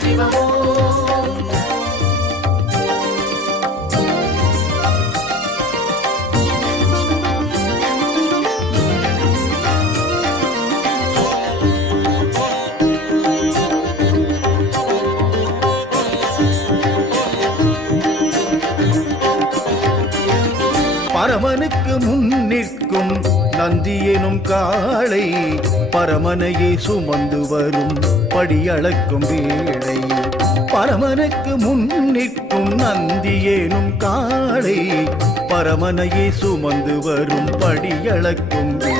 சிவமோ பரமனுக்கு முன்னிற்கும் நந்தி எனும் காளை பரமனையே சுமந்து வரும் படியளக்கும் வேளை. பரமனுக்கு முன்னிற்கும் நந்தி எனும் காளை பரமனையே சுமந்து வரும் படியளக்கும் வேளை.